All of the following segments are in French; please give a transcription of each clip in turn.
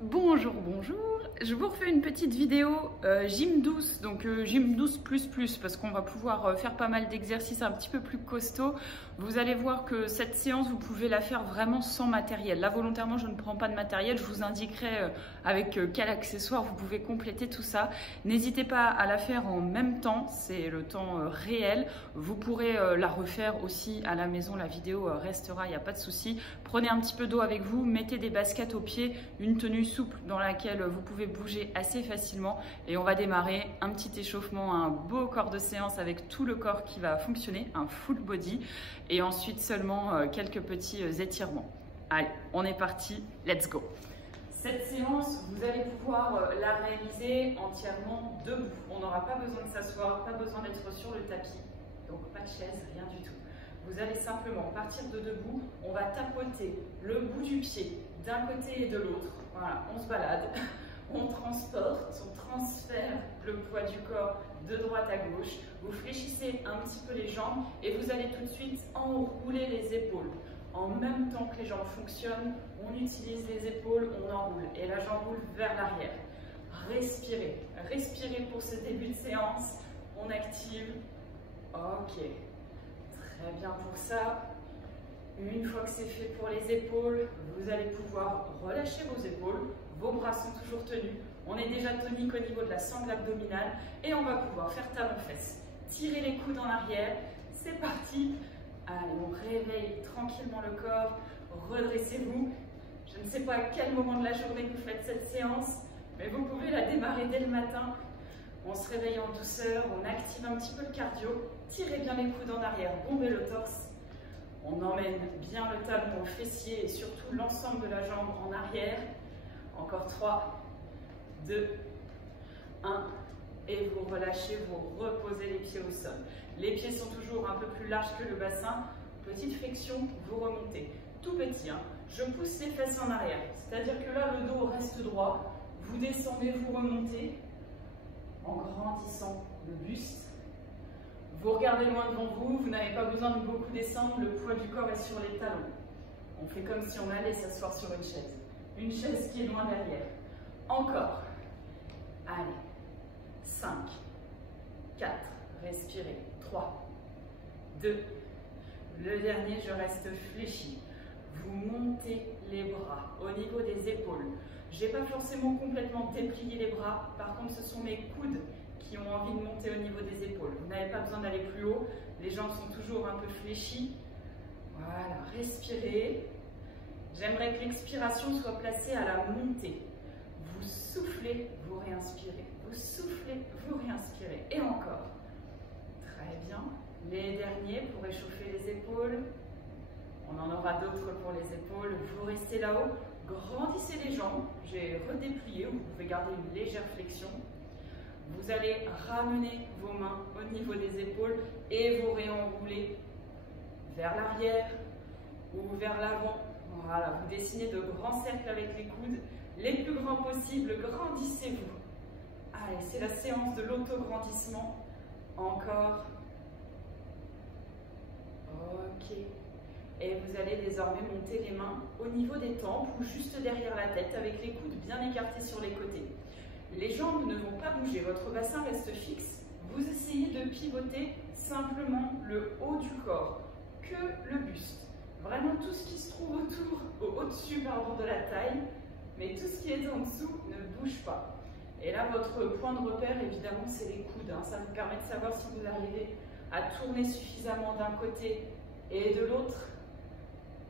Bonjour, bonjour, je vous refais une petite vidéo gym douce, donc gym douce plus parce qu'on va pouvoir faire pas mal d'exercices un petit peu plus costauds. Vous allez voir que cette séance, vous pouvez la faire vraiment sans matériel. Là, volontairement, je ne prends pas de matériel, je vous indiquerai avec quel accessoire vous pouvez compléter tout ça. N'hésitez pas à la faire en même temps, c'est le temps réel. Vous pourrez la refaire aussi à la maison, la vidéo restera, il n'y a pas de souci. Prenez un petit peu d'eau avec vous, mettez des baskets aux pieds, une tenue souple dans laquelle vous pouvez bouger assez facilement et on va démarrer un petit échauffement, un beau corps de séance avec tout le corps qui va fonctionner, un full body et ensuite seulement quelques petits étirements. Allez, on est parti, let's go! Cette séance, vous allez pouvoir la réaliser entièrement debout. On n'aura pas besoin de s'asseoir, pas besoin d'être sur le tapis, donc pas de chaise, rien du tout. Vous allez simplement partir de debout, on va tapoter le bout du pied d'un côté et de l'autre. Voilà, on se balade, on transporte, on transfère le poids du corps de droite à gauche. Vous fléchissez un petit peu les jambes et vous allez tout de suite enrouler les épaules. En même temps que les jambes fonctionnent, on utilise les épaules, on enroule. Et là, j'enroule vers l'arrière. Respirez. Respirez pour ce début de séance. On active. Ok. Très bien pour ça. Une fois que c'est fait pour les épaules, vous allez pouvoir relâcher vos épaules. Vos bras sont toujours tenus. On est déjà tonique au niveau de la sangle abdominale. Et on va pouvoir faire talon-fesses. Tirez les coudes en arrière. C'est parti. Allez, on réveille tranquillement le corps. Redressez-vous. Je ne sais pas à quel moment de la journée vous faites cette séance, mais vous pouvez la démarrer dès le matin. On se réveille en douceur, on active un petit peu le cardio. Tirez bien les coudes en arrière, bombez le torse. On emmène bien le talon au fessier et surtout l'ensemble de la jambe en arrière. Encore 3, 2, 1. Et vous relâchez, vous reposez les pieds au sol. Les pieds sont toujours un peu plus larges que le bassin. Petite flexion, vous remontez. Tout petit, hein. Je pousse les fesses en arrière. C'est-à-dire que là, le dos reste droit. Vous descendez, vous remontez en grandissant le buste. Vous regardez loin devant vous, vous n'avez pas besoin de beaucoup descendre, le poids du corps est sur les talons. On fait comme si on allait s'asseoir sur une chaise. Une chaise qui est loin derrière. Encore. Allez. 5, 4, respirez, 3, 2, le dernier, je reste fléchi. Vous montez les bras au niveau des épaules. Je n'ai pas forcément complètement déplié les bras, par contre ce sont mes coudes qui ont envie de monter au niveau des épaules. Vous n'avez pas besoin d'aller plus haut, les jambes sont toujours un peu fléchies. Voilà, respirez. J'aimerais que l'expiration soit placée à la montée. Vous soufflez, vous réinspirez. Vous soufflez, vous réinspirez. Et encore. Très bien. Les derniers pour échauffer les épaules. On en aura d'autres pour les épaules. Vous restez là-haut. Grandissez les jambes. J'ai redéplié. Vous pouvez garder une légère flexion. Vous allez ramener vos mains au niveau des épaules et vous réenroulez vers l'arrière ou vers l'avant. Voilà, vous dessinez de grands cercles avec les coudes. Les plus grands possibles, grandissez-vous. Allez, c'est la séance de l'autograndissement. Encore. Ok. Et vous allez désormais monter les mains au niveau des tempes ou juste derrière la tête avec les coudes bien écartés sur les côtés. Les jambes ne vont pas bouger, votre bassin reste fixe. Vous essayez de pivoter simplement le haut du corps, que le buste. Vraiment tout ce qui se trouve au-dessus de la taille, mais tout ce qui est en dessous ne bouge pas. Et là, votre point de repère, évidemment, c'est les coudes. Hein. Ça vous permet de savoir si vous arrivez à tourner suffisamment d'un côté et de l'autre.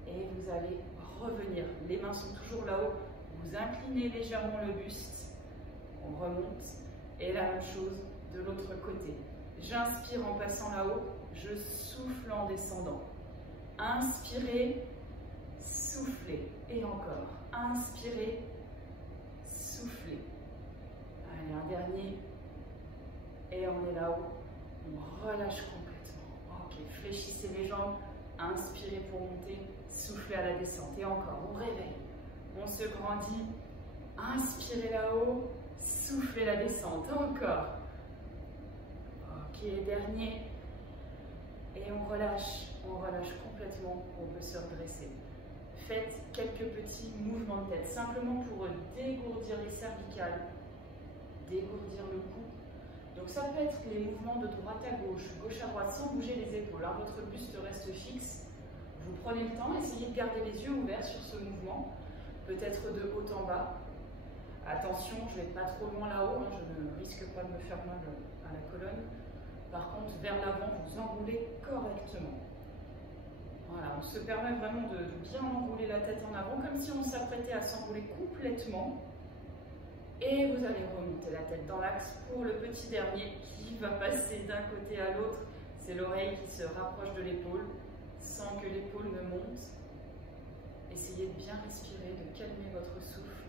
Et vous allez revenir. Les mains sont toujours là-haut. Vous inclinez légèrement le buste. On remonte. Et la même chose de l'autre côté. J'inspire en passant là-haut. Je souffle en descendant. Inspirez, soufflez. Et encore. Inspirez, soufflez. Allez, un dernier. Et on est là-haut. On relâche complètement. Ok, fléchissez les jambes. Inspirez pour monter. Soufflez à la descente. Et encore, on réveille. On se grandit. Inspirez là-haut. Soufflez la descente. Encore. Ok, dernier. Et on relâche complètement. On peut se redresser. faites quelques petits mouvements de tête, simplement pour dégourdir les cervicales, dégourdir le cou. Donc ça peut être les mouvements de droite à gauche, gauche à droite, sans bouger les épaules. Hein. Votre buste reste fixe. Vous prenez le temps, essayez de garder les yeux ouverts sur ce mouvement, peut-être de haut en bas. Attention, je ne vais pas trop loin là-haut, hein, je ne risque pas de me faire mal à la colonne. Par contre, vers l'avant, vous enroulez correctement. Voilà, on se permet vraiment de bien enrouler la tête en avant, comme si on s'apprêtait à s'enrouler complètement. Et vous allez remonter la tête dans l'axe pour le petit dernier qui va passer d'un côté à l'autre. C'est l'oreille qui se rapproche de l'épaule sans que l'épaule ne monte. Essayez de bien respirer, de calmer votre souffle.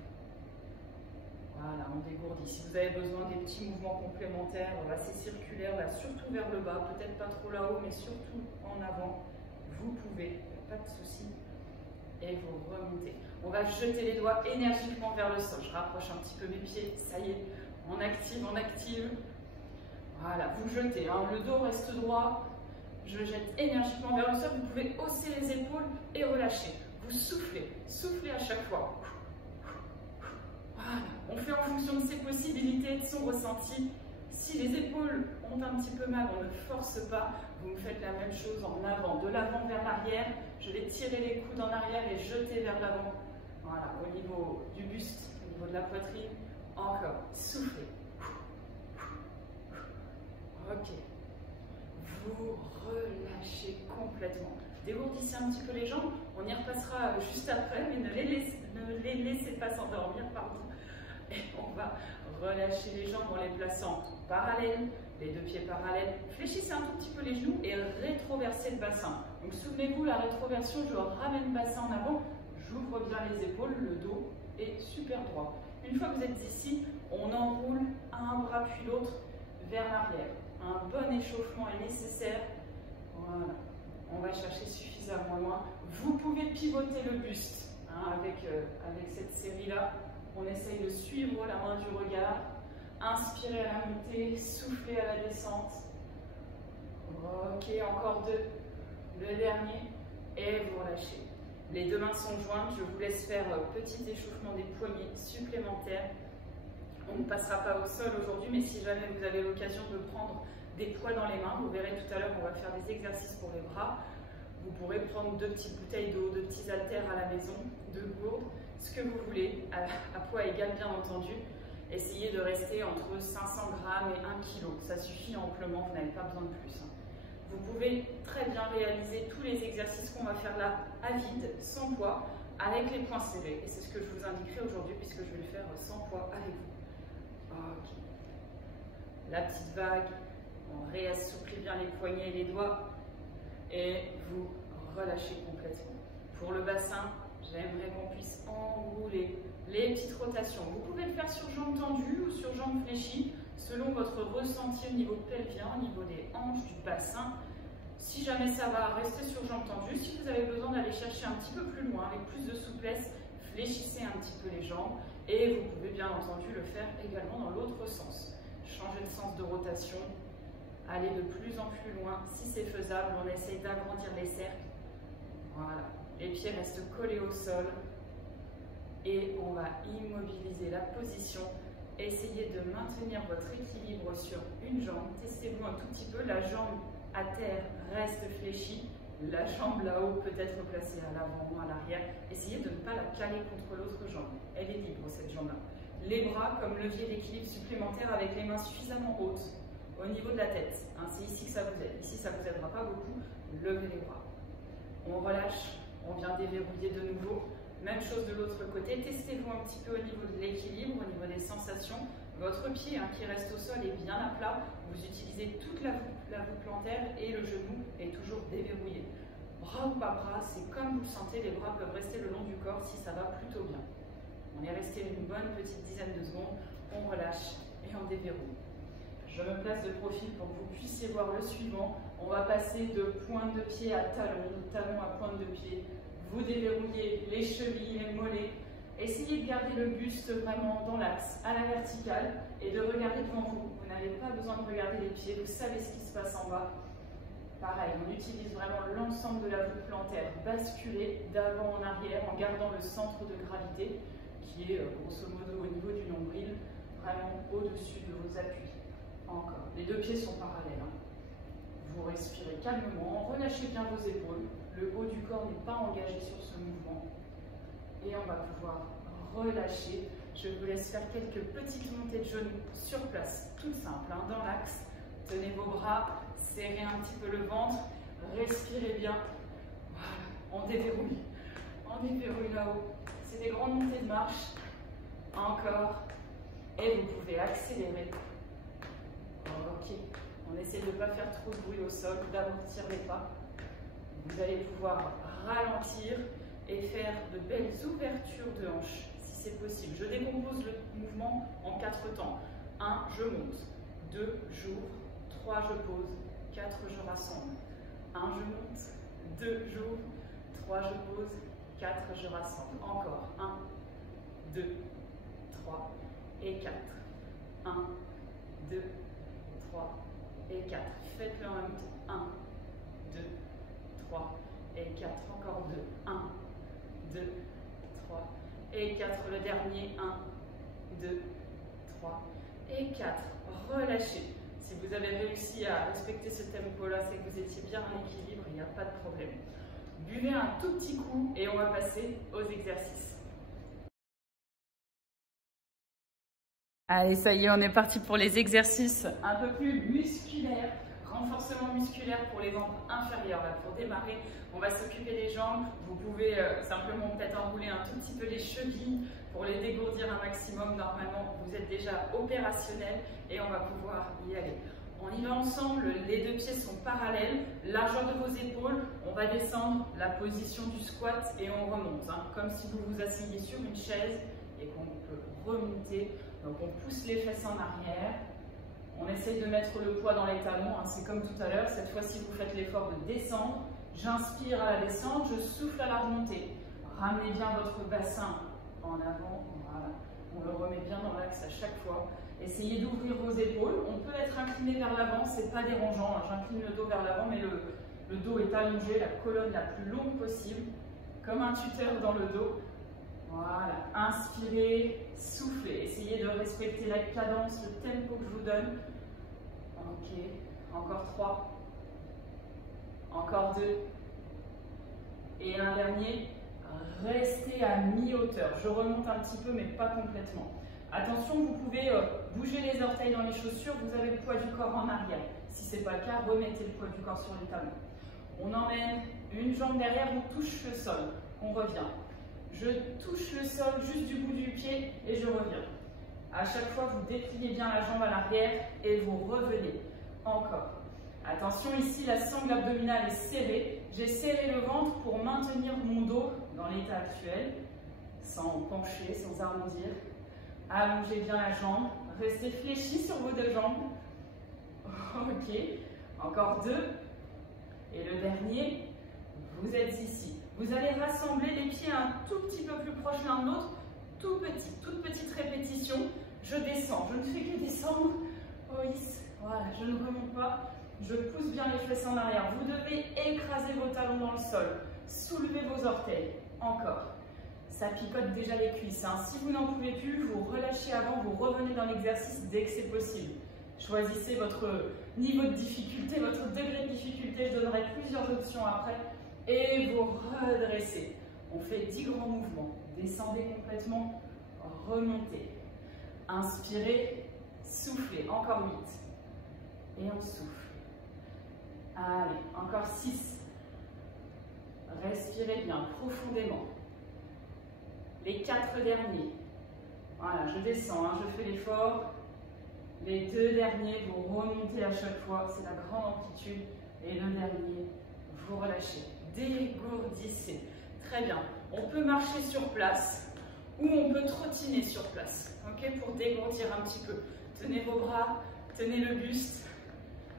Voilà, on dégourdit. Si vous avez besoin des petits mouvements complémentaires assez circulaires, là, surtout vers le bas, peut-être pas trop là-haut, mais surtout en avant, vous pouvez, pas de souci. Et vous remontez. On va jeter les doigts énergiquement vers le sol. Je rapproche un petit peu mes pieds. Ça y est, on active, on active. Voilà, vous jetez. Hein. Le dos reste droit. Je jette énergiquement vers le sol. Vous pouvez hausser les épaules et relâcher. Vous soufflez. Soufflez à chaque fois. Voilà. On fait en fonction de ses possibilités, de son ressenti. Si les épaules ont un petit peu mal, on ne force pas. Vous me faites la même chose en avant. De l'avant vers l'arrière. Je vais tirer les coudes en arrière et jeter vers l'avant. Voilà, au niveau du buste, au niveau de la poitrine. Encore. Soufflez. Ok. Vous relâchez complètement. Dégourdissez un petit peu les jambes. On y repassera juste après, mais ne les laissez pas s'endormir, pardon. Et on va relâcher les jambes en les plaçant parallèles, les deux pieds parallèles. Fléchissez un tout petit peu les genoux et rétroversez le bassin. Donc souvenez-vous, la rétroversion, je ramène le bassin en avant, j'ouvre bien les épaules, le dos est super droit. Une fois que vous êtes ici, on enroule un bras puis l'autre vers l'arrière. Un bon échauffement est nécessaire. Voilà. On va chercher suffisamment loin. Vous pouvez pivoter le buste hein, avec cette série-là. On essaye de suivre la main du regard. Inspirez à la montée, soufflez à la descente. Ok, encore deux. Le dernier. Et vous relâchez. Les deux mains sont jointes. Je vous laisse faire petit échauffement des poignets supplémentaires. On ne passera pas au sol aujourd'hui, mais si jamais vous avez l'occasion de prendre des poids dans les mains, vous verrez tout à l'heure, on va faire des exercices pour les bras. Vous pourrez prendre 2 petites bouteilles d'eau, 2 petits haltères à la maison, 2 gourdes, ce que vous voulez, à poids égal bien entendu. Essayez de rester entre 500 grammes et 1 kg. Ça suffit amplement, vous n'avez pas besoin de plus. Vous pouvez très bien réaliser tous les exercices qu'on va faire là à vide, sans poids, avec les poings serrés. Et c'est ce que je vous indiquerai aujourd'hui puisque je vais le faire sans poids avec vous. Okay. La petite vague, on réassouplit bien les poignets et les doigts et vous relâchez complètement. Pour le bassin, j'aimerais qu'on puisse enrouler les petites rotations. Vous pouvez le faire sur jambes tendues ou sur jambes fléchies selon votre ressenti au niveau pelvien, au niveau des hanches, du bassin. Si jamais ça va, restez sur jambes tendues. Si vous avez besoin d'aller chercher un petit peu plus loin avec plus de souplesse, fléchissez un petit peu les jambes. Et vous pouvez bien entendu le faire également dans l'autre sens. Changer de sens de rotation, aller de plus en plus loin. Si c'est faisable, on essaye d'agrandir les cercles. Voilà. Les pieds restent collés au sol. Et on va immobiliser la position. Essayez de maintenir votre équilibre sur une jambe. Testez-vous un tout petit peu. La jambe à terre reste fléchie. La jambe là-haut peut être placée à l'avant ou à l'arrière. Essayez de ne pas la caler contre l'autre jambe. Elle est libre, cette jambe-là. Les bras comme levier d'équilibre supplémentaire avec les mains suffisamment hautes au niveau de la tête. Hein, c'est ici que ça vous aide. Ici, ça ne vous aidera pas beaucoup. Levez les bras. On relâche. On vient déverrouiller de nouveau. Même chose de l'autre côté. Testez-vous un petit peu au niveau de l'équilibre, au niveau des sensations. Votre pied qui reste au sol est bien à plat. Vous utilisez toute la voûte plantaire et le genou est toujours déverrouillé. Bras ou pas bras, c'est comme vous le sentez. Les bras peuvent rester le long du corps si ça va plutôt bien. On est resté une bonne petite dizaine de secondes. On relâche et on déverrouille. Je me place de profil pour que vous puissiez voir le suivant. On va passer de pointe de pied à talon, de talon à pointe de pied. Vous déverrouillez les chevilles, les mollets. Essayez de garder le buste vraiment dans l'axe, à la verticale, et de regarder devant vous. Vous n'avez pas besoin de regarder les pieds, vous savez ce qui se passe en bas. Pareil, on utilise vraiment l'ensemble de la voûte plantaire, basculer d'avant en arrière en gardant le centre de gravité qui est grosso modo au niveau du nombril, vraiment au-dessus de vos appuis. Encore, les deux pieds sont parallèles. Hein. Vous respirez calmement, relâchez bien vos épaules, le haut du corps n'est pas engagé sur ce mouvement. Et on va pouvoir relâcher. Je vous laisse faire quelques petites montées de genoux sur place, tout simple, hein, dans l'axe. Tenez vos bras, serrez un petit peu le ventre, respirez bien. Voilà, on déverrouille là-haut. C'est des grandes montées de marche. Encore. Et vous pouvez accélérer. Ok. On essaie de ne pas faire trop de bruit au sol, d'amortir les pas. Vous allez pouvoir ralentir et faire de belles ouvertures de hanches, si c'est possible. Je décompose le mouvement en 4 temps. 1, je monte. 2, j'ouvre. 3, je pose. 4, je rassemble. 1, je monte. 2, j'ouvre. 3, je pose. 4, je rassemble. Encore. 1, 2, 3 et 4. 1, 2, 3 et 4. Faites-le en même temps. 1, 2, 3 et 4. Encore 2. 1, 2, 3 et 4. Le dernier. 1, 2, 3 et 4. Relâchez. Si vous avez réussi à respecter ce tempo-là, c'est que vous étiez bien en équilibre, il n'y a pas de problème. Buvez un tout petit coup et on va passer aux exercices. Allez, ça y est, on est parti pour les exercices un peu plus musculaires. Renforcement musculaire pour les membres inférieurs. Là, pour démarrer, on va s'occuper des jambes. Vous pouvez simplement peut-être enrouler un tout petit peu les chevilles pour les dégourdir un maximum. Normalement, vous êtes déjà opérationnel et on va pouvoir y aller. On y va ensemble, les deux pieds sont parallèles, largeur de vos épaules, on va descendre la position du squat et on remonte, hein, comme si vous vous asseyez sur une chaise et qu'on peut remonter. Donc on pousse les fesses en arrière, on essaye de mettre le poids dans les talons, hein, c'est comme tout à l'heure, cette fois-ci vous faites l'effort de descendre, j'inspire à la descente, je souffle à la remontée. Ramenez bien votre bassin en avant, voilà. On le remet bien dans l'axe à chaque fois. Essayez d'ouvrir vos épaules. On peut être incliné vers l'avant, c'est pas dérangeant. Hein. J'incline le dos vers l'avant, mais le dos est allongé, la colonne la plus longue possible, comme un tuteur dans le dos. Voilà. Inspirez, soufflez. Essayez de respecter la cadence, le tempo que je vous donne. Ok. Encore 3. Encore 2. Et un dernier. Restez à mi-hauteur. Je remonte un petit peu, mais pas complètement. Attention, vous pouvez bouger les orteils dans les chaussures, vous avez le poids du corps en arrière. Si ce n'est pas le cas, remettez le poids du corps sur les talons. On emmène une jambe derrière, on touche le sol. On revient. Je touche le sol juste du bout du pied et je reviens. À chaque fois, vous dépliez bien la jambe à l'arrière et vous revenez. Encore. Attention, ici, la sangle abdominale est serrée. J'ai serré le ventre pour maintenir mon dos dans l'état actuel, sans pencher, sans arrondir. Allongez bien la jambe, restez fléchi sur vos deux jambes. Ok, encore 2. Et le dernier, vous êtes ici. Vous allez rassembler les pieds un tout petit peu plus proches l'un de l'autre, tout petit, toute petite répétition. Je descends, je ne fais que descendre. Voilà, je ne remonte pas. Je pousse bien les fesses en arrière. Vous devez écraser vos talons dans le sol. Soulevez vos orteils. Encore. Ça picote déjà les cuisses. Hein. Si vous n'en pouvez plus, vous relâchez avant, vous revenez dans l'exercice dès que c'est possible. Choisissez votre niveau de difficulté, votre degré de difficulté. Je donnerai plusieurs options après. Et vous redressez. On fait 10 grands mouvements. Descendez complètement, remontez. Inspirez, soufflez. Encore 8. Et on souffle. Allez, encore 6. Respirez bien profondément. Les 4 derniers. Voilà, je descends, hein, je fais l'effort. Les 2 derniers, vous remontez à chaque fois, c'est la grande amplitude. Et le dernier, vous relâchez. Dégourdissez. Très bien. On peut marcher sur place ou on peut trottiner sur place, ok, pour dégourdir un petit peu. Tenez vos bras, tenez le buste.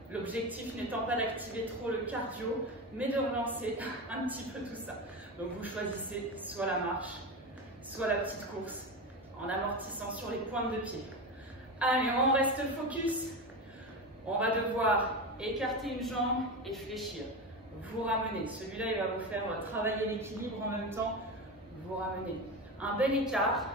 L'objectif n'étant pas d'activer trop le cardio, mais de relancer un petit peu tout ça. Donc vous choisissez soit la marche, soit la petite course, en amortissant sur les pointes de pied. Allez, on reste focus. On va devoir écarter une jambe et fléchir. Vous ramenez. Celui-là, il va vous faire travailler l'équilibre en même temps. Vous ramenez. Un bel écart.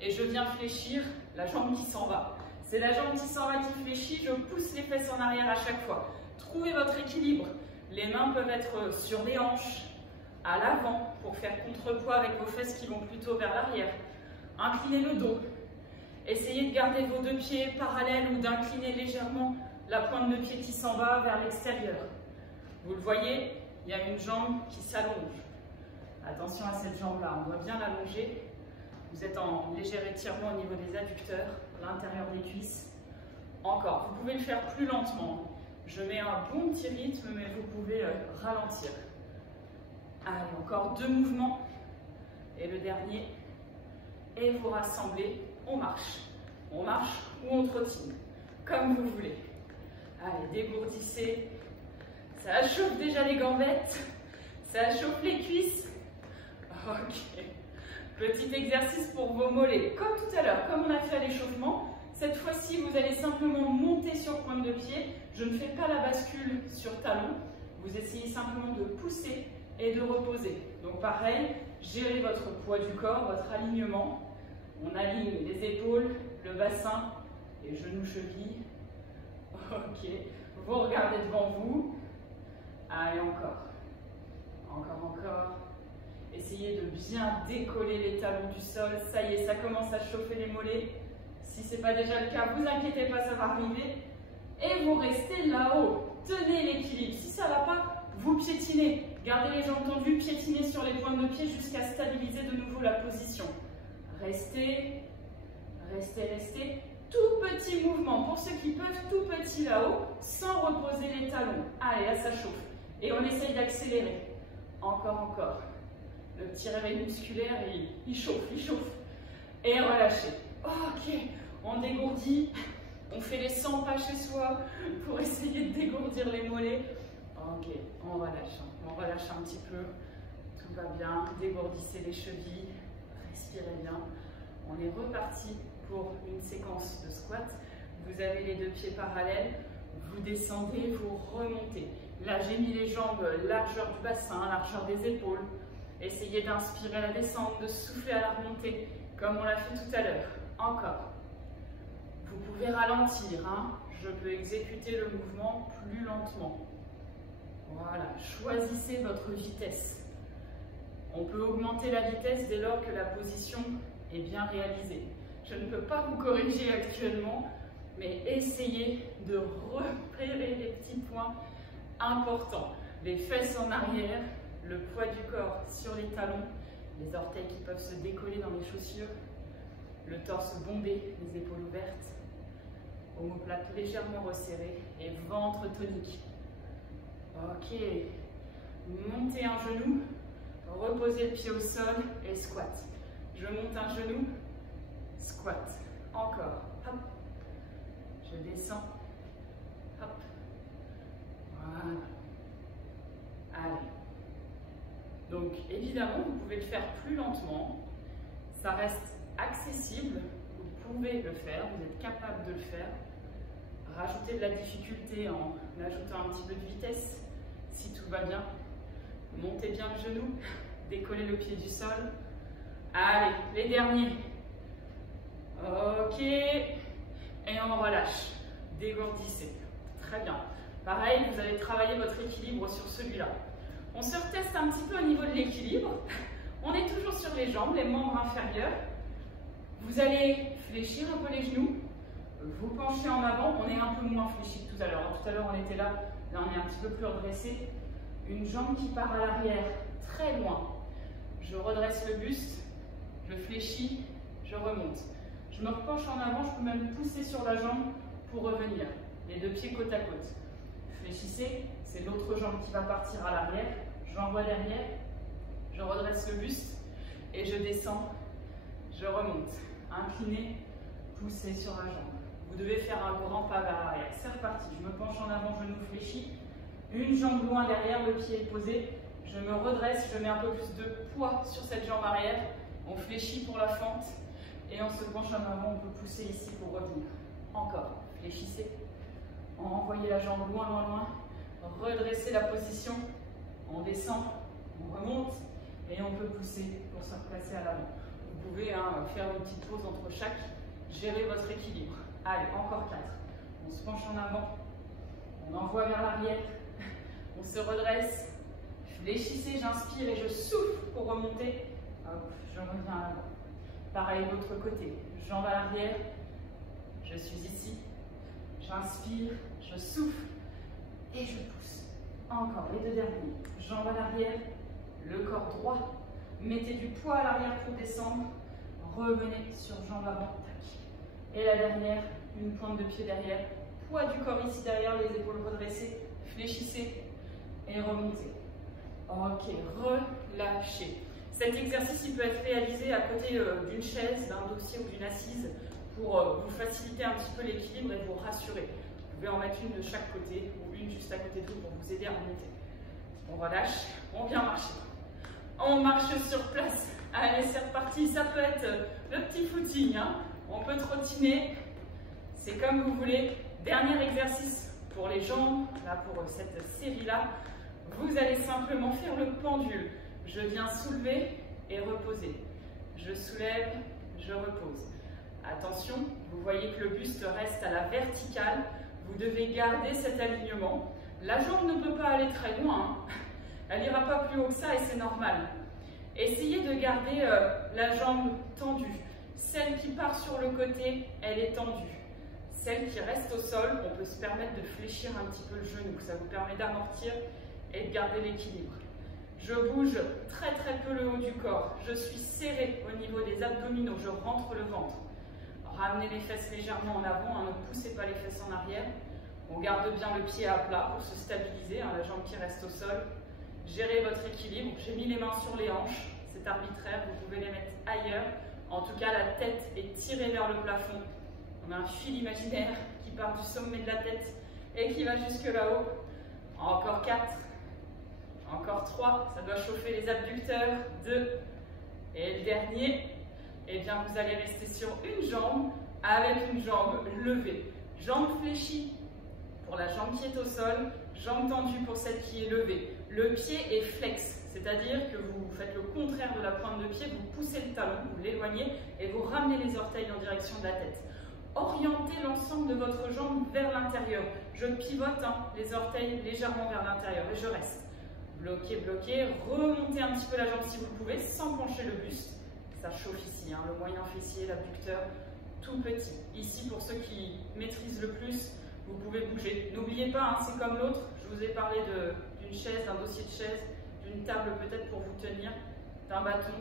Et je viens fléchir la jambe qui s'en va. C'est la jambe qui s'en va qui fléchit. Je pousse les fesses en arrière à chaque fois. Trouvez votre équilibre. Les mains peuvent être sur les hanches, à l'avant, pour faire contrepoids avec vos fesses qui vont plutôt vers l'arrière. Inclinez le dos. Essayez de garder vos deux pieds parallèles ou d'incliner légèrement la pointe de pied qui s'en va vers l'extérieur. Vous le voyez, il y a une jambe qui s'allonge. Attention à cette jambe-là, on doit bien l'allonger. Vous êtes en léger étirement au niveau des adducteurs, l'intérieur des cuisses. Encore, vous pouvez le faire plus lentement. Je mets un bon petit rythme, mais vous pouvez ralentir. Allez, encore 2 mouvements. Et le dernier. Et vous rassemblez, on marche. On marche ou on trottine, comme vous voulez. Allez, dégourdissez. Ça chauffe déjà les gambettes. Ça chauffe les cuisses. Ok. Petit exercice pour vos mollets. Comme tout à l'heure, comme on a fait à l'échauffement, cette fois-ci, vous allez simplement monter sur pointe de pied. Je ne fais pas la bascule sur talon. Vous essayez simplement de pousser et de reposer. Donc pareil, gérez votre poids du corps, votre alignement. On aligne les épaules, le bassin, les genoux, chevilles. Ok. Vous regardez devant vous. Allez, encore. Encore. Essayez de bien décoller les talons du sol. Ça y est, ça commence à chauffer les mollets. Si ce n'est pas déjà le cas, vous inquiétez pas, ça va arriver. Et vous restez là-haut. Tenez l'équilibre. Si ça ne va pas, vous piétinez. Gardez les jambes tendues, piétinez sur les pointes de pied jusqu'à stabiliser de nouveau la position. Restez. Tout petit mouvement. Pour ceux qui peuvent, tout petit là-haut, sans reposer les talons. Allez, là, ça chauffe. Et on essaye d'accélérer. Encore. Le petit réveil musculaire, il chauffe. Et relâchez. Ok, on dégourdit. On fait les 100 pas chez soi pour essayer de dégourdir les mollets. Ok, on relâche. On relâche un petit peu. Tout va bien. Dégourdissez les chevilles. Respirez bien. On est reparti pour une séquence de squat. Vous avez les deux pieds parallèles. Vous descendez, vous remontez. Là, j'ai mis les jambes largeur du bassin, largeur des épaules. Essayez d'inspirer à la descente, de souffler à la remontée, comme on l'a fait tout à l'heure. Encore. Vous pouvez ralentir, hein. Je peux exécuter le mouvement plus lentement. Voilà, choisissez votre vitesse. On peut augmenter la vitesse dès lors que la position est bien réalisée. Je ne peux pas vous corriger actuellement, mais essayez de repérer les petits points importants. Les fesses en arrière, le poids du corps sur les talons, les orteils qui peuvent se décoller dans les chaussures, le torse bombé, les épaules ouvertes, omoplate légèrement resserrée et ventre tonique. Ok, montez un genou, reposez le pied au sol et squat. Je monte un genou, squat. Encore, hop, je descends, hop, voilà. Allez. Donc évidemment, vous pouvez le faire plus lentement, ça reste accessible, vous pouvez le faire, vous êtes capable de le faire. Rajoutez de la difficulté en ajoutant un petit peu de vitesse, si tout va bien. Montez bien le genou, décollez le pied du sol. Allez, les derniers. Ok, et on relâche, dégourdissez. Très bien. Pareil, vous allez travailler votre équilibre sur celui-là. On se reteste un petit peu au niveau de l'équilibre. On est toujours sur les jambes, les membres inférieurs. Vous allez fléchir un peu les genoux. Vous penchez en avant. On est un peu moins fléchi que tout à l'heure. Tout à l'heure, on était là. Là, on est un petit peu plus redressé. Une jambe qui part à l'arrière, très loin. Je redresse le buste. Je fléchis. Je remonte. Je me repenche en avant. Je peux même pousser sur la jambe pour revenir. Les deux pieds côte à côte. Fléchissez. C'est l'autre jambe qui va partir à l'arrière. Je l'envoie derrière. Je redresse le buste. Et je descends. Je remonte. Incliné. Poussez sur la jambe. Vous devez faire un grand pas vers l'arrière. C'est reparti. Je me penche en avant, genou fléchi. Une jambe loin derrière, le pied est posé. Je me redresse, je mets un peu plus de poids sur cette jambe arrière. On fléchit pour la fente. Et on se penche en avant, on peut pousser ici pour revenir. Encore. Fléchissez. Envoyez la jambe loin, loin, loin. Redressez la position. On descend, on remonte et on peut pousser pour se replacer à l'avant. Vous pouvez faire une petite pause entre chaque. Gérez votre équilibre. Allez, encore 4. On se penche en avant. On envoie vers l'arrière. On se redresse. Fléchissez, j'inspire et je souffle pour remonter. Hop, je reviens à l'avant. Pareil, de l'autre côté. Jambes à l'arrière. Je suis ici. J'inspire, je souffle et je pousse. Encore, les 2 derniers. Jambes à l'arrière, le corps droit. Mettez du poids à l'arrière pour descendre. Revenez sur jambes avant. Tac. Et la dernière, une pointe de pied derrière. Poids du corps ici derrière, les épaules redressées. Fléchissez et remontez. Ok, relâchez. Cet exercice il peut être réalisé à côté d'une chaise, d'un dossier ou d'une assise pour vous faciliter un petit peu l'équilibre et vous rassurer. Vous pouvez en mettre une de chaque côté ou une juste à côté de vous pour vous aider à remonter. On relâche, on vient marcher. On marche sur place. Allez, c'est reparti. Ça peut être le petit footing. On peut trottiner. C'est comme vous voulez. Dernier exercice pour les jambes, là pour cette série-là. Vous allez simplement faire le pendule. Je viens soulever et reposer. Je soulève, je repose. Attention, vous voyez que le buste reste à la verticale. Vous devez garder cet alignement. La jambe ne peut pas aller très loin. Elle n'ira pas plus haut que ça et c'est normal. Essayez de garder la jambe tendue. Celle qui part sur le côté, elle est tendue. Celle qui reste au sol, on peut se permettre de fléchir un petit peu le genou. Ça vous permet d'amortir et de garder l'équilibre. Je bouge très peu le haut du corps. Je suis serré au niveau des abdominaux. Je rentre le ventre. Ramenez les fesses légèrement en avant. Ne poussez pas les fesses en arrière. On garde bien le pied à plat pour se stabiliser. La jambe qui reste au sol. Gérez votre équilibre. J'ai mis les mains sur les hanches. C'est arbitraire. Vous pouvez les mettre ailleurs. En tout cas, la tête est tirée vers le plafond. On a un fil imaginaire qui part du sommet de la tête et qui va jusque là-haut. Encore 4. Encore 3, ça doit chauffer les abducteurs. 2. Et le dernier, eh bien vous allez rester sur une jambe avec une jambe levée. Jambe fléchie pour la jambe qui est au sol, jambe tendue pour celle qui est levée. Le pied est flex, c'est-à-dire que vous faites le contraire de la pointe de pied, vous poussez le talon, vous l'éloignez et vous ramenez les orteils en direction de la tête. Orientez l'ensemble de votre jambe vers l'intérieur. Je pivote les orteils légèrement vers l'intérieur et je reste. Bloquez, bloquez, remontez un petit peu la jambe si vous le pouvez, sans pencher le buste. Ça chauffe ici, le moyen fessier, l'abducteur, tout petit. Ici, pour ceux qui maîtrisent le plus, vous pouvez bouger. N'oubliez pas, c'est comme l'autre, je vous ai parlé d'une chaise, d'un dossier de chaise, d'une table peut-être pour vous tenir, d'un bâton.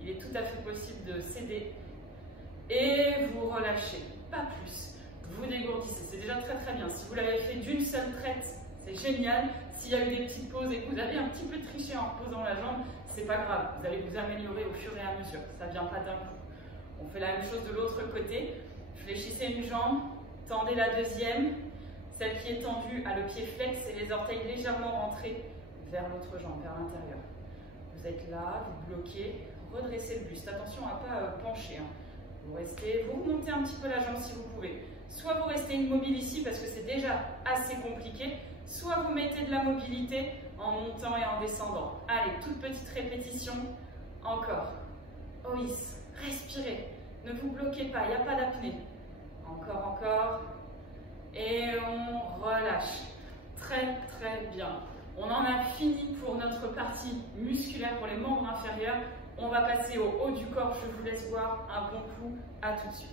Il est tout à fait possible de céder et vous relâchez, pas plus. Vous dégourdissez, c'est déjà très bien. Si vous l'avez fait d'une seule traite, c'est génial. S'il y a eu des petites pauses et que vous avez un petit peu triché en reposant la jambe, c'est pas grave. Vous allez vous améliorer au fur et à mesure. Ça ne vient pas d'un coup. On fait la même chose de l'autre côté. Fléchissez une jambe, tendez la deuxième. Celle qui est tendue a le pied flex et les orteils légèrement rentrés vers l'autre jambe, vers l'intérieur. Vous êtes là, vous bloquez, redressez le buste. Attention à ne pas pencher. Vous restez, vous remontez un petit peu la jambe si vous pouvez. Soit vous restez immobile ici parce que c'est déjà assez compliqué, soit vous mettez de la mobilité en montant et en descendant. Allez, toute petite répétition. Encore. OIS. Respirez. Ne vous bloquez pas, il n'y a pas d'apnée. Encore, encore. Et on relâche. Très bien. On en a fini pour notre partie musculaire pour les membres inférieurs. On va passer au haut du corps. Je vous laisse voir un bon coup. À tout de suite.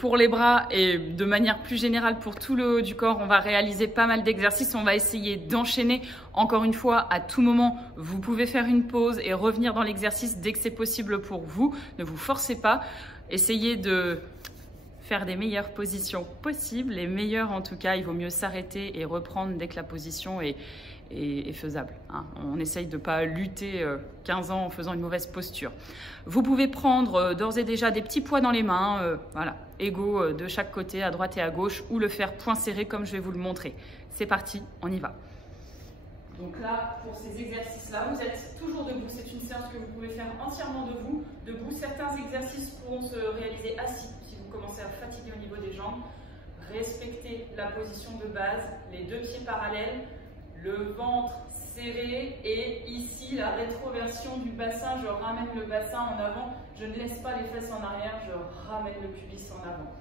Pour les bras et de manière plus générale pour tout le haut du corps, on va réaliser pas mal d'exercices. On va essayer d'enchaîner. Encore une fois, à tout moment, vous pouvez faire une pause et revenir dans l'exercice dès que c'est possible pour vous. Ne vous forcez pas. Essayez de faire des meilleures positions possibles. Les meilleures en tout cas, il vaut mieux s'arrêter et reprendre dès que la position est faisable. On essaye de ne pas lutter 15 ans en faisant une mauvaise posture. Vous pouvez prendre d'ores et déjà des petits poids dans les mains, voilà, égaux de chaque côté, à droite et à gauche, ou le faire point serré comme je vais vous le montrer. C'est parti, on y va. Donc là, pour ces exercices-là, vous êtes toujours debout. C'est une séance que vous pouvez faire entièrement debout. Certains exercices pourront se réaliser assis si vous commencez à fatiguer au niveau des jambes. respectez la position de base, les deux pieds parallèles, le ventre serré et ici la rétroversion du bassin, je ramène le bassin en avant, je ne laisse pas les fesses en arrière, je ramène le pubis en avant.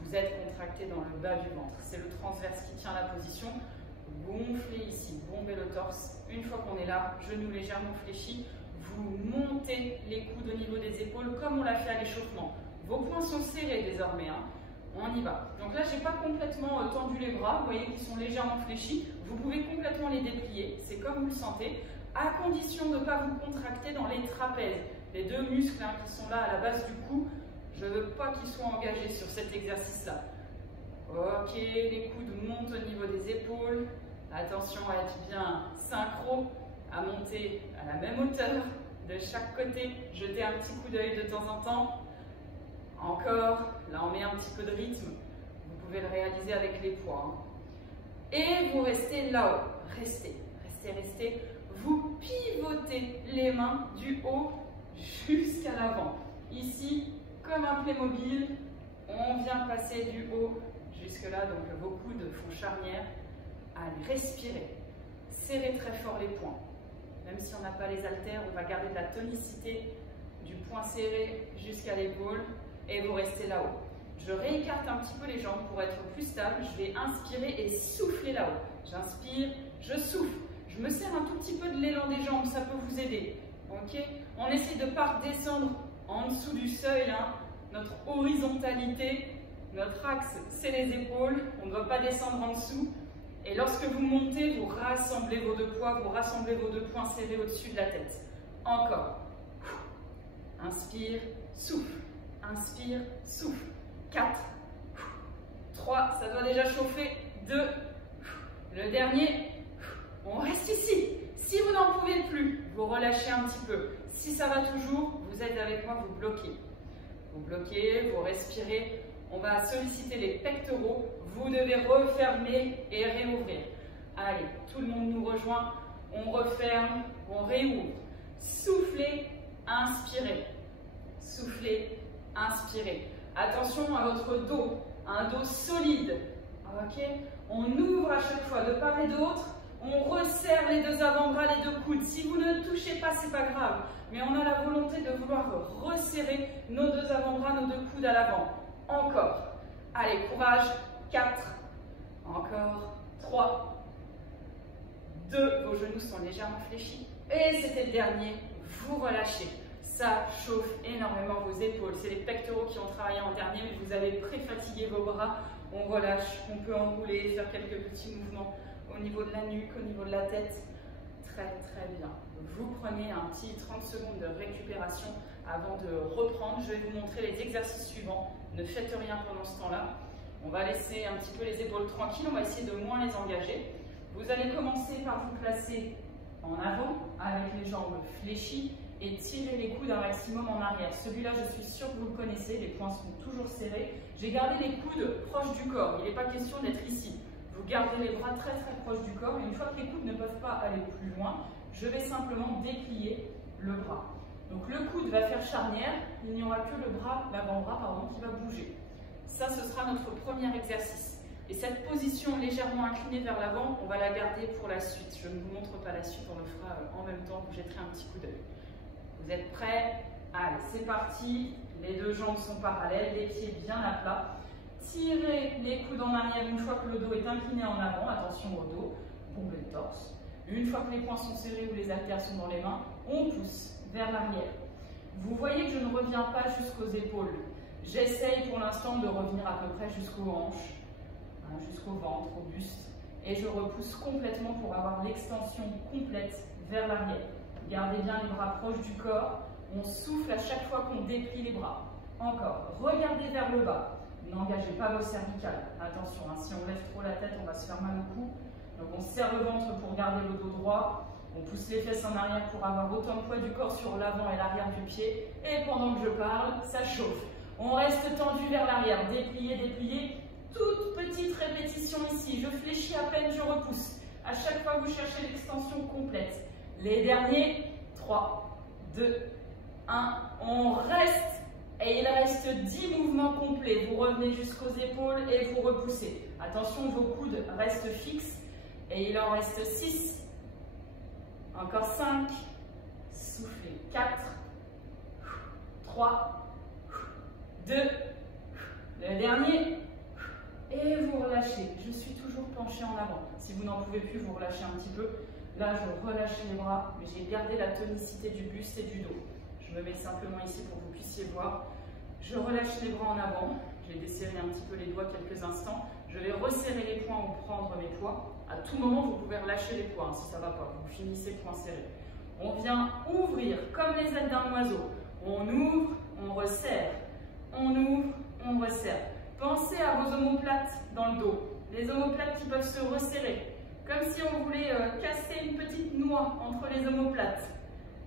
Vous êtes contracté dans le bas du ventre, c'est le transverse qui tient la position. Gonflez ici, bombez le torse. Une fois qu'on est là, genoux légèrement fléchis, vous montez les coudes au niveau des épaules comme on l'a fait à l'échauffement. Vos poings sont serrés désormais, hein. On y va. Donc là, je n'ai pas complètement tendu les bras, vous voyez qu'ils sont légèrement fléchis. Vous pouvez complètement les déplier, c'est comme vous le sentez, à condition de ne pas vous contracter dans les trapèzes. Les deux muscles hein, qui sont là à la base du cou, je ne veux pas qu'ils soient engagés sur cet exercice-là. Ok, les coudes montent au niveau des épaules. Attention à être bien synchro, à monter à la même hauteur de chaque côté. Jetez un petit coup d'œil de temps en temps. Encore, là on met un petit peu de rythme. Vous pouvez le réaliser avec les poids. Hein. Et vous restez là-haut. Restez, restez, restez. Vous pivotez les mains du haut jusqu'à l'avant. Ici, comme un Playmobil, on vient passer du haut jusque là. Donc vos coudes font charnière. Allez, respirez. Serrez très fort les poings. Même si on n'a pas les haltères, on va garder de la tonicité du poing serré jusqu'à l'épaule. Et vous restez là-haut. Je réécarte un petit peu les jambes pour être plus stable. Je vais inspirer et souffler là-haut. J'inspire, je souffle. Je me sers un tout petit peu de l'élan des jambes, ça peut vous aider. Ok? On essaie de ne pas redescendre en dessous du seuil. Hein. Notre horizontalité, notre axe, c'est les épaules. On ne doit pas descendre en dessous. Et lorsque vous montez, vous rassemblez vos deux poids, vous rassemblez vos deux poings serrés au-dessus de la tête. Encore. Inspire, souffle. Inspire, souffle. 4, 3, ça doit déjà chauffer. 2, le dernier. On reste ici. Si vous n'en pouvez plus, vous relâchez un petit peu. Si ça va toujours, vous êtes avec moi, vous bloquez. Vous bloquez, vous respirez. On va solliciter les pectoraux. Vous devez refermer et réouvrir. Allez, tout le monde nous rejoint. On referme, on réouvre. Soufflez, inspirez. Soufflez, inspirez. Attention à votre dos, un dos solide. Ok? On ouvre à chaque fois de part et d'autre. On resserre les deux avant-bras, les deux coudes. Si vous ne touchez pas, c'est pas grave. Mais on a la volonté de vouloir resserrer nos deux avant-bras, nos deux coudes à l'avant. Encore. Allez, courage. 4. Encore. 3. 2. Vos genoux sont légèrement fléchis. Et c'était le dernier. Vous relâchez. Ça chauffe énormément vos épaules. C'est les pectoraux qui ont travaillé en dernier, mais vous avez pré-fatigué vos bras. On relâche, on peut enrouler, faire quelques petits mouvements au niveau de la nuque, au niveau de la tête. Très très bien. Vous prenez un petit 30 secondes de récupération avant de reprendre. Je vais vous montrer les exercices suivants. Ne faites rien pendant ce temps-là. On va laisser un petit peu les épaules tranquilles. On va essayer de moins les engager. Vous allez commencer par vous placer en avant avec les jambes fléchies et tirer les coudes un maximum en arrière. Celui-là, je suis sûre que vous le connaissez, les poings sont toujours serrés. J'ai gardé les coudes proches du corps, il n'est pas question d'être ici. Vous gardez les bras très très proches du corps et une fois que les coudes ne peuvent pas aller plus loin, je vais simplement déplier le bras. Donc le coude va faire charnière, il n'y aura que le bras, l'avant-bras pardon, qui va bouger. Ça, ce sera notre premier exercice. Et cette position légèrement inclinée vers l'avant, on va la garder pour la suite. Je ne vous montre pas la suite, on le fera en même temps, vous jetterez un petit coup d'œil. Vous êtes prêts? Allez, c'est parti. Les deux jambes sont parallèles, les pieds bien à plat. Tirez les coudes en arrière une fois que le dos est incliné en avant. Attention au dos, bombez le torse. Une fois que les poings sont serrés ou les haltères sont dans les mains, on pousse vers l'arrière. Vous voyez que je ne reviens pas jusqu'aux épaules. J'essaye pour l'instant de revenir à peu près jusqu'aux hanches, jusqu'au ventre, au buste. Et je repousse complètement pour avoir l'extension complète vers l'arrière. Gardez bien les bras proches du corps. On souffle à chaque fois qu'on déplie les bras. Encore. Regardez vers le bas. N'engagez pas vos cervicales. Attention, hein, si on lève trop la tête, on va se faire mal au cou. Donc on serre le ventre pour garder le dos droit. On pousse les fesses en arrière pour avoir autant de poids du corps sur l'avant et l'arrière du pied. Et pendant que je parle, ça chauffe. On reste tendu vers l'arrière. Dépliez, dépliez. Toute petite répétition ici. Je fléchis à peine, je repousse. À chaque fois, vous cherchez l'extension complète. Les derniers, 3, 2, 1. On reste Et il reste 10 mouvements complets. Vous revenez jusqu'aux épaules et vous repoussez. Attention, vos coudes restent fixes. Et il en reste 6. Encore 5. Soufflez. 4. 3. 2. Le dernier. Et vous relâchez. Je suis toujours penché en avant. Si vous n'en pouvez plus, vous relâchez un petit peu. Là, je relâche les bras, mais j'ai gardé la tonicité du buste et du dos. Je me mets simplement ici pour que vous puissiez voir. Je relâche les bras en avant. Je vais desserrer un petit peu les doigts quelques instants. Je vais resserrer les poings ou prendre mes poids. À tout moment, vous pouvez relâcher les poings si ça ne va pas. Vous finissez poings serrés. On vient ouvrir comme les ailes d'un oiseau. On ouvre, on resserre. On ouvre, on resserre. Pensez à vos omoplates dans le dos. Les omoplates qui peuvent se resserrer. Comme si on voulait casser une petite noix entre les omoplates.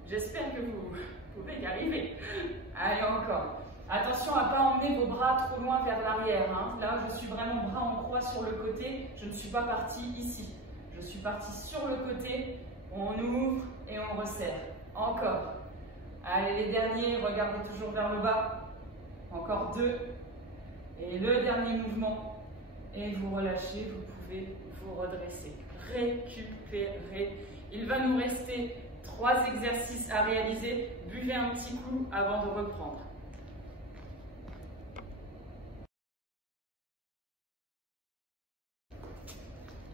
J'espère que vous pouvez y arriver. Allez, encore. Attention à ne pas emmener vos bras trop loin vers l'arrière. Hein. Là, je suis vraiment bras en croix sur le côté. Je ne suis pas partie ici. Je suis partie sur le côté. On ouvre et on resserre. Encore. Allez, les derniers, regardez toujours vers le bas. Encore 2. Et le dernier mouvement. Et vous relâchez, vous pouvez vous redresser. Récupérer. Il va nous rester 3 exercices à réaliser. Buvez un petit coup avant de reprendre.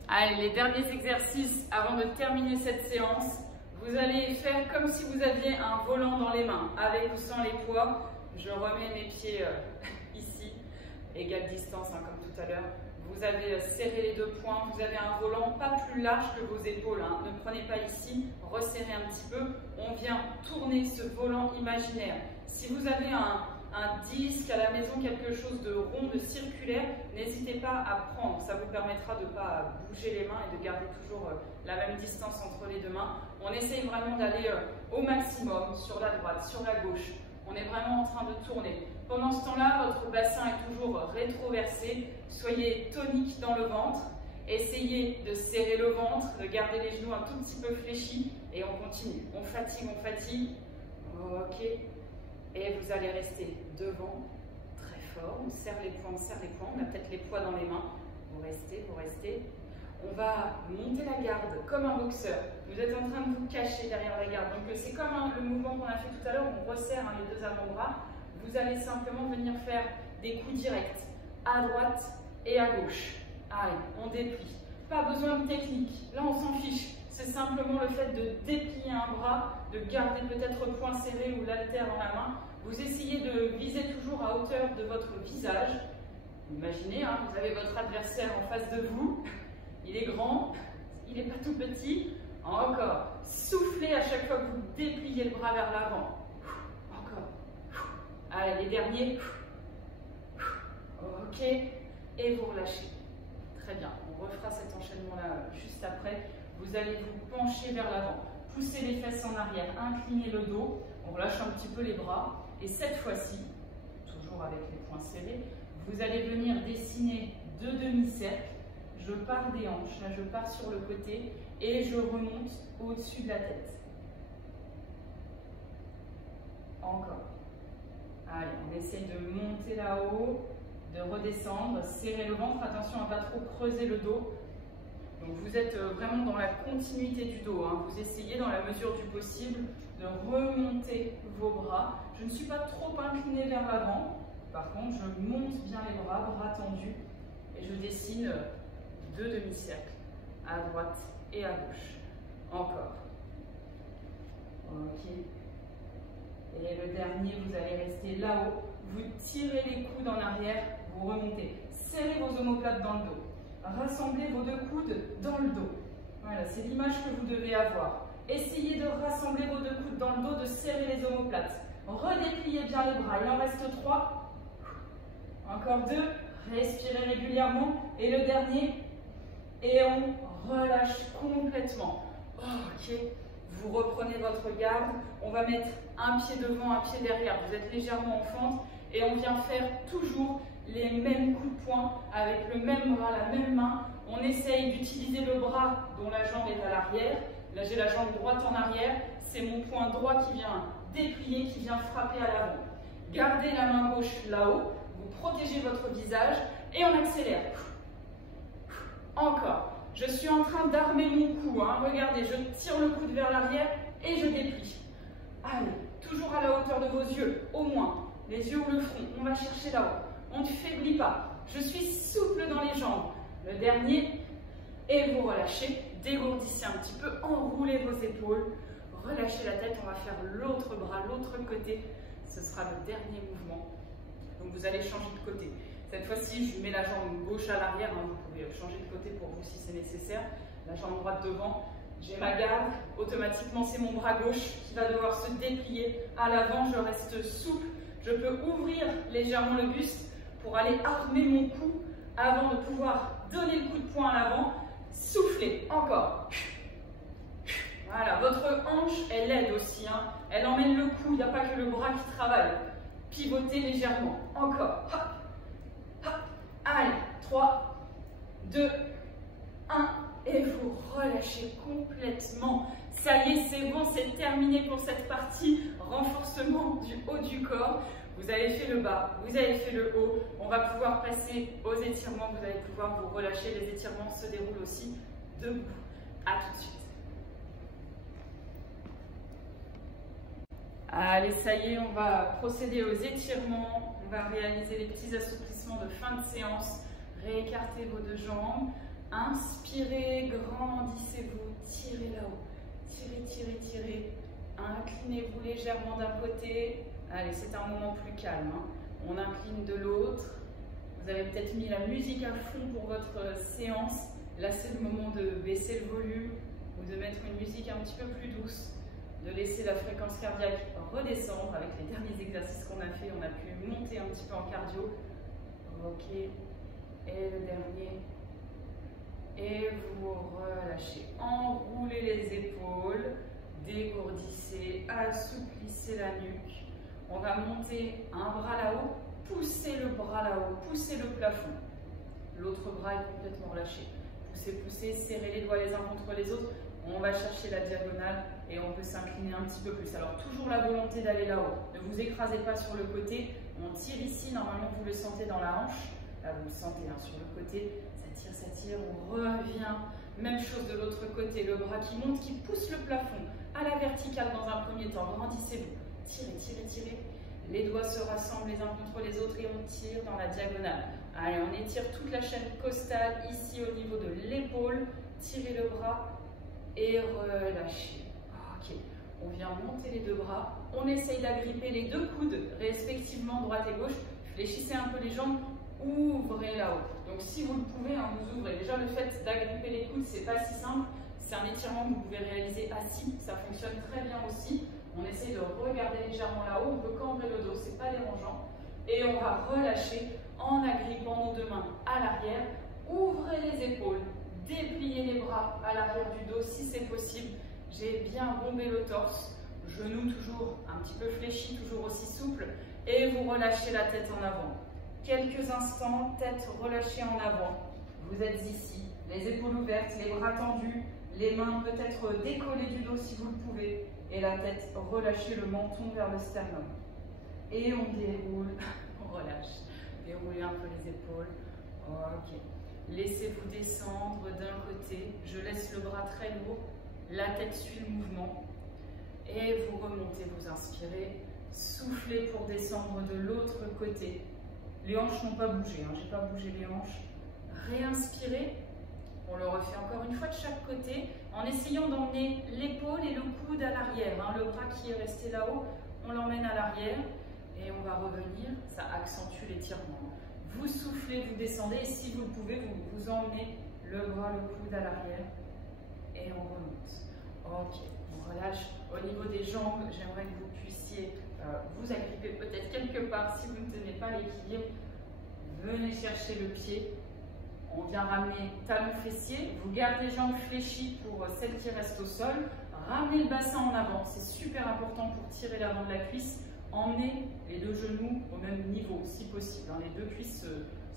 Allez, les derniers exercices avant de terminer cette séance. Vous allez faire comme si vous aviez un volant dans les mains, avec ou sans les poids. Je remets mes pieds ici, égale distance hein, comme tout à l'heure. Vous avez serré les 2 poings, vous avez un volant pas plus large que vos épaules. Hein. Ne prenez pas ici, resserrez un petit peu. On vient tourner ce volant imaginaire. Si vous avez un disque à la maison, quelque chose de rond, de circulaire, n'hésitez pas à prendre. Ça vous permettra de ne pas bouger les mains et de garder toujours la même distance entre les 2 mains. On essaye vraiment d'aller au maximum sur la droite, sur la gauche. On est vraiment en train de tourner. Pendant ce temps-là, votre bassin est toujours rétroversé. Soyez tonique dans le ventre. Essayez de serrer le ventre, de garder les genoux un tout petit peu fléchis. Et on continue. On fatigue, on fatigue. Ok. Et vous allez rester devant, très fort. On serre les poings, on serre les poings. On a peut-être les poids dans les mains. Vous restez, vous restez. On va monter la garde comme un boxeur. Vous êtes en train de vous cacher derrière la garde. Donc c'est comme le mouvement qu'on a fait tout à l'heure. On resserre hein, les 2 avant-bras. Vous allez simplement venir faire des coups directs à droite et à gauche. Allez, on déplie. Pas besoin de technique. Là, on s'en fiche. C'est simplement le fait de déplier un bras, de garder peut-être le poing serré ou l'haltère dans la main. Vous essayez de viser toujours à hauteur de votre visage. Imaginez, hein, vous avez votre adversaire en face de vous. Il est grand, il n'est pas tout petit. Encore. Soufflez à chaque fois que vous dépliez le bras vers l'avant. Encore. Allez, les derniers. Ok. Et vous relâchez. Très bien. On refera cet enchaînement-là juste après. Vous allez vous pencher vers l'avant. Poussez les fesses en arrière. Inclinez le dos. On relâche un petit peu les bras. Et cette fois-ci, toujours avec les poings serrés, vous allez venir dessiner 2 demi-cercles. Je pars des hanches, là je pars sur le côté et je remonte au-dessus de la tête. Encore. Allez, on essaye de monter là-haut, de redescendre, serrer le ventre, attention à ne pas trop creuser le dos. Donc vous êtes vraiment dans la continuité du dos, hein. Vous essayez dans la mesure du possible de remonter vos bras. Je ne suis pas trop inclinée vers l'avant, par contre je monte bien les bras, bras tendus, et je dessine 2 demi-cercles, à droite et à gauche. Encore. Ok. Et le dernier, vous allez rester là-haut. Vous tirez les coudes en arrière, vous remontez. Serrez vos omoplates dans le dos. Rassemblez vos 2 coudes dans le dos. Voilà, c'est l'image que vous devez avoir. Essayez de rassembler vos 2 coudes dans le dos, de serrer les omoplates. Redépliez bien les bras. Il en reste 3. Encore 2. Respirez régulièrement. Et le dernier. Et on relâche complètement. Ok. Vous reprenez votre garde. On va mettre un pied devant, un pied derrière. Vous êtes légèrement en fente. Et on vient faire toujours les mêmes coups de poing avec le même bras, la même main. On essaye d'utiliser le bras dont la jambe est à l'arrière. Là, j'ai la jambe droite en arrière. C'est mon poing droit qui vient déplier, qui vient frapper à l'avant. Gardez la main gauche là-haut, vous protégez votre visage et on accélère. Encore. Je suis en train d'armer mon cou. Hein. Regardez, je tire le coude vers l'arrière et je déplie. Allez, toujours à la hauteur de vos yeux, au moins. Les yeux ou le front, on va chercher là-haut. On ne faiblit pas. Je suis souple dans les jambes. Le dernier, et vous relâchez. Dégourdissez un petit peu, enroulez vos épaules. Relâchez la tête, on va faire l'autre bras, l'autre côté. Ce sera le dernier mouvement. Donc vous allez changer de côté. Cette fois-ci, je mets la jambe gauche à l'arrière. Hein. Vous pouvez changer de côté pour vous si c'est nécessaire. La jambe droite devant. J'ai ma garde. Automatiquement, c'est mon bras gauche qui va devoir se déplier à l'avant. Je reste souple. Je peux ouvrir légèrement le buste pour aller armer mon cou avant de pouvoir donner le coup de poing à l'avant. Soufflez. Encore. Voilà. Votre hanche, elle aide aussi. Hein. Elle emmène le cou. Il n'y a pas que le bras qui travaille. Pivotez légèrement. Encore. Hop. Allez, 3, 2, 1, et vous relâchez complètement. Ça y est, c'est bon, c'est terminé pour cette partie renforcement du haut du corps. Vous avez fait le bas, vous avez fait le haut. On va pouvoir passer aux étirements. Vous allez pouvoir vous relâcher. Les étirements se déroulent aussi debout. À tout de suite. Allez, ça y est, on va procéder aux étirements. On va réaliser les petits assouplissements de fin de séance. Réécartez vos deux jambes. Inspirez, grandissez-vous, tirez là-haut. Tirez, tirez, tirez. Inclinez-vous légèrement d'un côté. Allez, c'est un moment plus calme. Hein. On incline de l'autre. Vous avez peut-être mis la musique à fond pour votre séance. Là, c'est le moment de baisser le volume ou de mettre une musique un petit peu plus douce. De laisser la fréquence cardiaque redescendre. Avec les derniers exercices qu'on a fait, on a pu monter un petit peu en cardio. Ok. Et le dernier. Et vous relâchez. Enroulez les épaules. Dégourdissez. Assouplissez la nuque. On va monter un bras là-haut. Poussez le bras là-haut. Poussez le plafond. L'autre bras est complètement relâché. Poussez, poussez. Serrez les doigts les uns contre les autres. On va chercher la diagonale et on peut s'incliner un petit peu plus. Alors toujours la volonté d'aller là-haut. Ne vous écrasez pas sur le côté. On tire ici. Normalement, vous le sentez dans la hanche. Là, vous le sentez hein, sur le côté. Ça tire, on revient. Même chose de l'autre côté. Le bras qui monte, qui pousse le plafond à la verticale dans un premier temps. Grandissez-vous. Tirez, tirez, tirez. Les doigts se rassemblent les uns contre les autres et on tire dans la diagonale. Allez, on étire toute la chaîne costale ici au niveau de l'épaule. Tirez le bras et relâchez. Ok. On vient monter les deux bras. On essaye d'agripper les deux coudes respectivement droite et gauche. Fléchissez un peu les jambes. Ouvrez là-haut. Donc si vous le pouvez, hein, vous ouvrez. Déjà le fait d'agripper les coudes, c'est pas si simple. C'est un étirement que vous pouvez réaliser assis. Ça fonctionne très bien aussi. On essaie de regarder légèrement là-haut. On peut cambrer le dos, c'est pas dérangeant. Et on va relâcher en agrippant nos deux mains à l'arrière. Ouvrez les épaules. Dépliez les bras à l'arrière du dos si c'est possible. J'ai bien bombé le torse. Genoux toujours un petit peu fléchis, toujours aussi souple. Et vous relâchez la tête en avant. Quelques instants, tête relâchée en avant. Vous êtes ici, les épaules ouvertes, les bras tendus, les mains peut-être décollées du dos si vous le pouvez. Et la tête relâchez, le menton vers le sternum. Et on déroule, on relâche. Déroulez un peu les épaules. Ok. Laissez-vous descendre d'un côté. Je laisse le bras très lourd. La tête suit le mouvement. Et vous remontez, vous inspirez. Soufflez pour descendre de l'autre côté. Les hanches n'ont pas bougé, hein. Je n'ai pas bougé les hanches. Réinspirez. On le refait encore une fois de chaque côté en essayant d'emmener l'épaule et le coude à l'arrière. Hein. Le bras qui est resté là-haut, on l'emmène à l'arrière et on va revenir. Ça accentue l'étirement. Vous soufflez, vous descendez et si vous le pouvez, vous emmenez le bras, le coude à l'arrière et on remonte. Ok, on relâche. Au niveau des jambes, j'aimerais que vous puissiez vous agripper peut-être quelque part. Si vous ne tenez pas l'équilibre, venez chercher le pied. On vient ramener talon fessier. Vous gardez les jambes fléchies pour celles qui restent au sol. Ramenez le bassin en avant. C'est super important pour tirer l'avant de la cuisse. Emmenez les deux genoux au même niveau, si possible. Les deux cuisses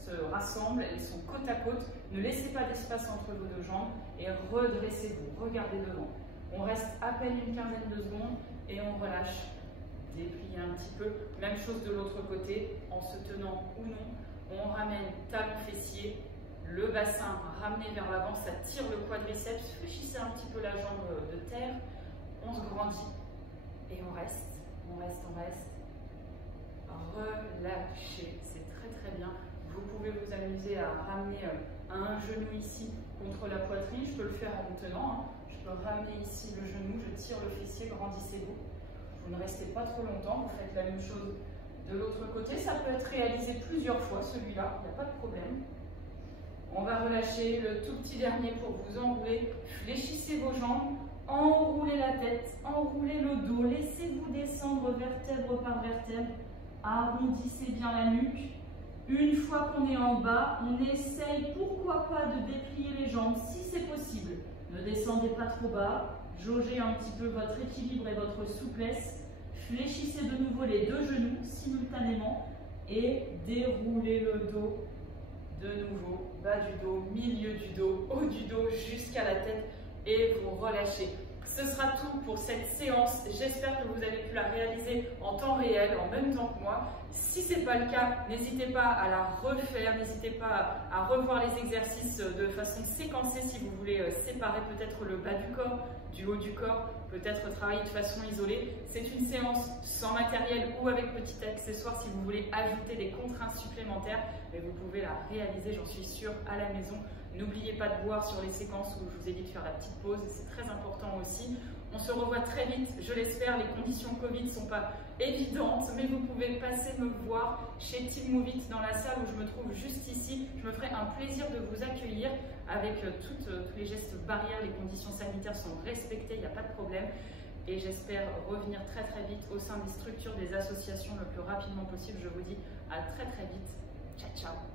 se rassemblent, elles sont côte à côte. Ne laissez pas d'espace entre vos deux jambes et redressez-vous. Regardez devant. On reste à peine une quinzaine de secondes et on relâche. déplier un petit peu. Même chose de l'autre côté, en se tenant ou non. On ramène talon fessier, le bassin ramené vers l'avant, ça tire le quadriceps. Fléchissez un petit peu la jambe de terre. On se grandit et on reste, on reste, on reste. Relâchez, c'est très bien. Vous pouvez vous amuser à ramener un genou ici contre la poitrine. Je peux le faire en tenant. Hein. Je peux ramener ici le genou, je tire le fessier, grandissez-vous. Vous ne restez pas trop longtemps, vous faites la même chose de l'autre côté. Ça peut être réalisé plusieurs fois, celui-là, il n'y a pas de problème. On va relâcher le tout petit dernier pour vous enrouler. Fléchissez vos jambes, enroulez la tête, enroulez le dos, laissez-vous descendre vertèbre par vertèbre. Arrondissez bien la nuque. Une fois qu'on est en bas, on essaye, pourquoi pas, de déplier les jambes si c'est possible. Ne descendez pas trop bas. Jaugez un petit peu votre équilibre et votre souplesse. Fléchissez de nouveau les deux genoux simultanément et déroulez le dos. De nouveau, bas du dos, milieu du dos, haut du dos, jusqu'à la tête et vous relâchez. Ce sera tout pour cette séance. J'espère que vous avez pu la réaliser en temps réel, en même temps que moi. Si ce n'est pas le cas, n'hésitez pas à la refaire, n'hésitez pas à revoir les exercices de façon séquencée si vous voulez séparer peut-être le bas du corps du haut du corps, peut-être travailler de façon isolée. C'est une séance sans matériel ou avec petit accessoire si vous voulez ajouter des contraintes supplémentaires, mais vous pouvez la réaliser, j'en suis sûre, à la maison. N'oubliez pas de boire sur les séquences où je vous ai dit de faire la petite pause, c'est très important aussi. On se revoit très vite, je l'espère. Les conditions Covid ne sont pas évidentes, mais vous pouvez passer me voir chez Team Move It dans la salle où je me trouve juste ici. Je me ferai un plaisir de vous accueillir avec tous les gestes barrières. Les conditions sanitaires sont respectées, il n'y a pas de problème. Et j'espère revenir très vite au sein des structures, des associations le plus rapidement possible. Je vous dis à très vite. Ciao, ciao.